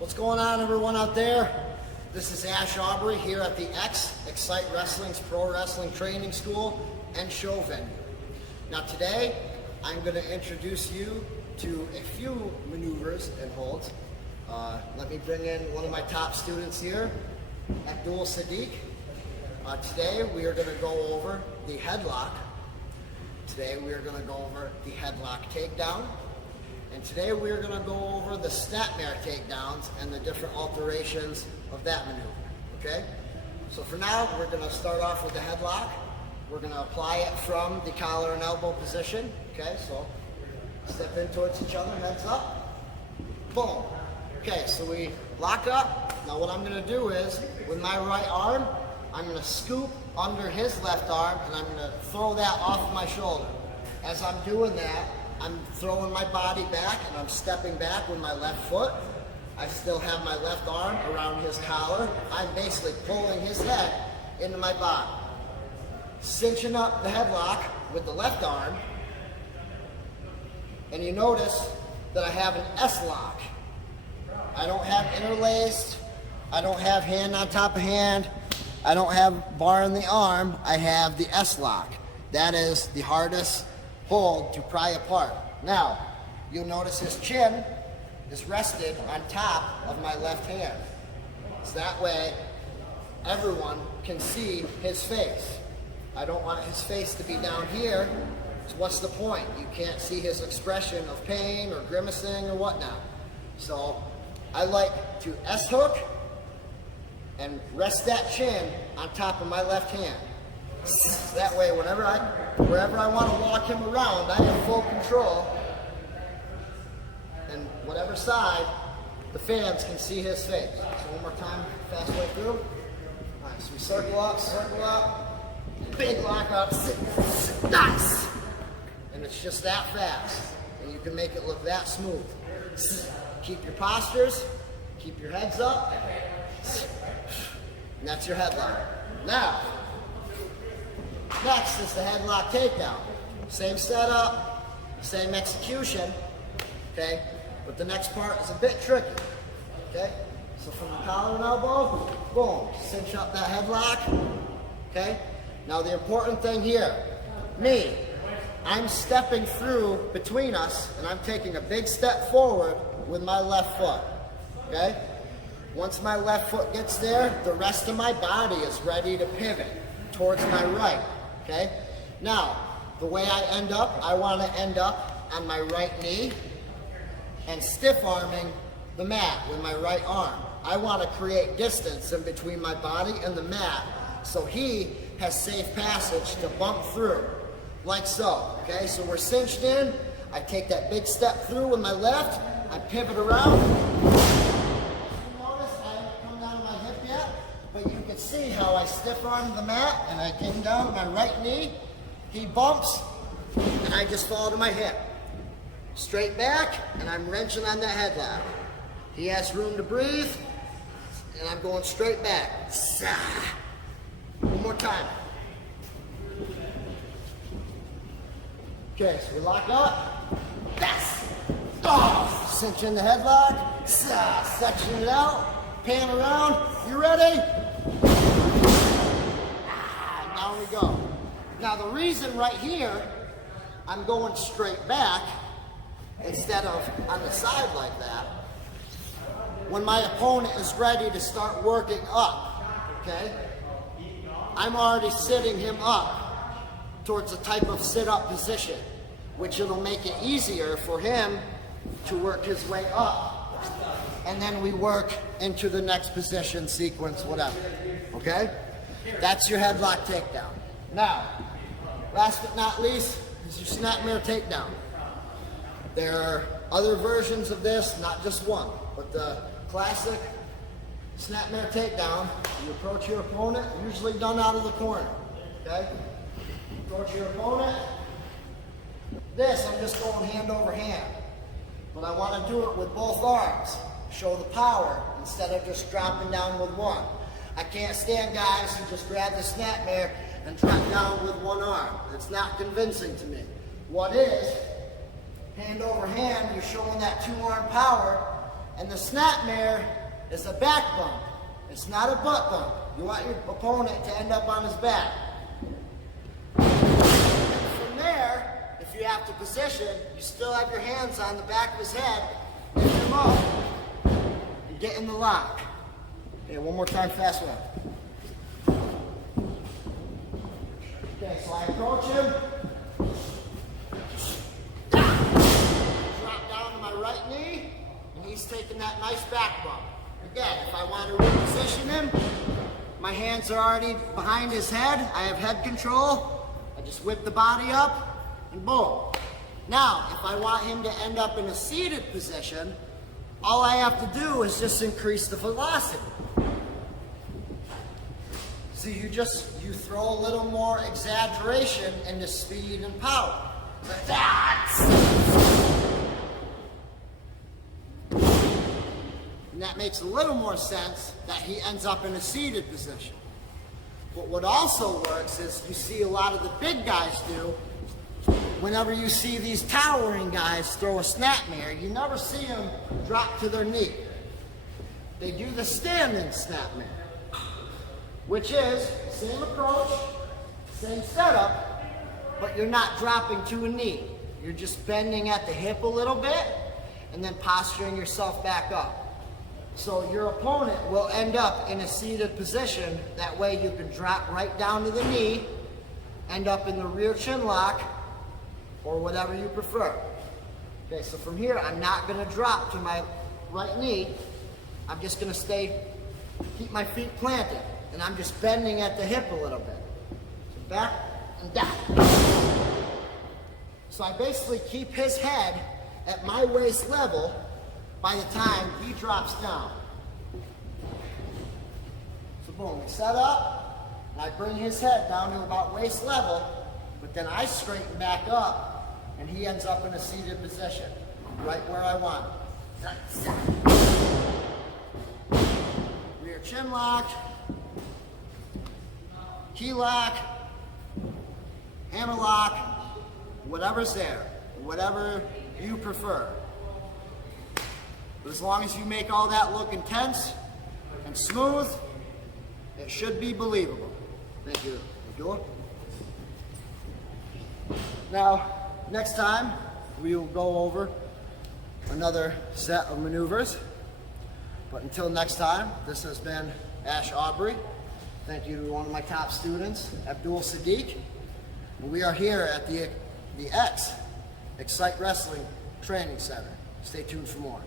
What's going on, everyone out there? This is Ash Aubrey here at the XCITE Wrestling's Pro Wrestling Training School and Show Venue. Now today, I'm going to introduce you to a few maneuvers and holds. Let me bring in one of my top students here, Abdul Sadiq. Today we are going to go over the headlock. Today we are going to go over the headlock takedown. And today we are going to go over the Snapmirror Takedowns and the different alterations of that maneuver, okay? So for now, we're going to start off with the headlock. We're going to apply it from the collar and elbow position, okay? So step in towards each other, heads up, boom. Okay, so we lock up. Now what I'm going to do is, with my right arm, I'm going to scoop under his left arm and I'm going to throw that off my shoulder. As I'm doing that, I'm throwing my body back and I'm stepping back with my left foot. I still have my left arm around his collar. I'm basically pulling his head into my body. Cinching up the headlock with the left arm. And you notice that I have an S-lock. I don't have interlaced. I don't have hand on top of hand. I don't have bar in the arm. I have the S-lock. That is the hardest hold to pry apart. Now, you'll notice his chin is rested on top of my left hand. So that way, everyone can see his face. I don't want his face to be down here. So what's the point? You can't see his expression of pain or grimacing or whatnot. So I like to S-hook and rest that chin on top of my left hand. That way, wherever I want to walk him around, I have full control. And whatever side, the fans can see his face. So one more time, fast way through. All right, so we circle up, big lock up, nice. And it's just that fast. And you can make it look that smooth. Keep your postures, keep your heads up. And that's your headlock. Now, next is the headlock takedown. Same setup, same execution, okay? But the next part is a bit tricky, okay? So from the collar and elbow, boom, cinch up that headlock, okay? Now the important thing here, I'm stepping through between us and I'm taking a big step forward with my left foot, okay? Once my left foot gets there, the rest of my body is ready to pivot towards my right, okay? Now, the way I end up, I want to end up on my right knee and stiff arming the mat with my right arm. I want to create distance in between my body and the mat so he has safe passage to bump through, like so, okay? So we're cinched in, I take that big step through with my left, I pivot around. But you can see how I stiff armed the mat and I came down to my right knee, he bumps, and I just fall to my hip. Straight back, and I'm wrenching on that headlock. He has room to breathe, and I'm going straight back. One more time. Okay, so we lock up. Yes! Oh, cinch in the headlock, section it out, pan around. You ready? Down we go. Now the reason right here, I'm going straight back instead of on the side like that, when my opponent is ready to start working up, okay? I'm already sitting him up towards a type of sit-up position, which it'll make it easier for him to work his way up. And then we work into the next position, sequence, whatever, okay? That's your headlock takedown. Now, last but not least is your Snapmirror Takedown. There are other versions of this, not just one, but the classic Snapmirror Takedown, you approach your opponent, usually done out of the corner, okay? Approach your opponent. This, I'm just going hand over hand, but I want to do it with both arms. Show the power instead of just dropping down with one. I can't stand guys who just grab the Snapmirror and drop down with one arm. It's not convincing to me. What is, hand over hand, you're showing that two-arm power, And the Snapmirror is a back bump. It's not a butt bump. You want your opponent to end up on his back. From there, if you have to position, you still have your hands on the back of his head, lift him up, and get in the lock. Okay, one more time, fast one. Okay, so I approach him, drop down to my right knee, and he's taking that nice back bump. Again, if I want to reposition him, my hands are already behind his head. I have head control. I just whip the body up, and boom. Now, if I want him to end up in a seated position, all I have to do is just increase the velocity. So you throw a little more exaggeration into speed and power. Like that. And that makes a little more sense that he ends up in a seated position. But what also works is you see a lot of the big guys do. Whenever you see these towering guys throw a Snapmirror, you never see them drop to their knee. They do the standing Snapmirror, which is same approach, same setup, but you're not dropping to a knee. You're just bending at the hip a little bit and then posturing yourself back up. So your opponent will end up in a seated position. That way you can drop right down to the knee, end up in the rear chin lock, or whatever you prefer. Okay, so from here, I'm not gonna drop to my right knee. I'm just gonna keep my feet planted, and I'm just bending at the hip a little bit. So back and down. So I basically keep his head at my waist level by the time he drops down. So boom, we set up, and I bring his head down to about waist level, but then I straighten back up, and he ends up in a seated position, right where I want him. Rear chin lock, key lock, hammer lock, whatever's there, whatever you prefer. But as long as you make all that look intense and smooth, it should be believable. Thank you. Abdullah. Now, next time, we will go over another set of maneuvers. But until next time, this has been Ash Aubrey. Thank you to one of my top students, Abdul Sadiq. And we are here at the XCITE Wrestling Training Center. Stay tuned for more.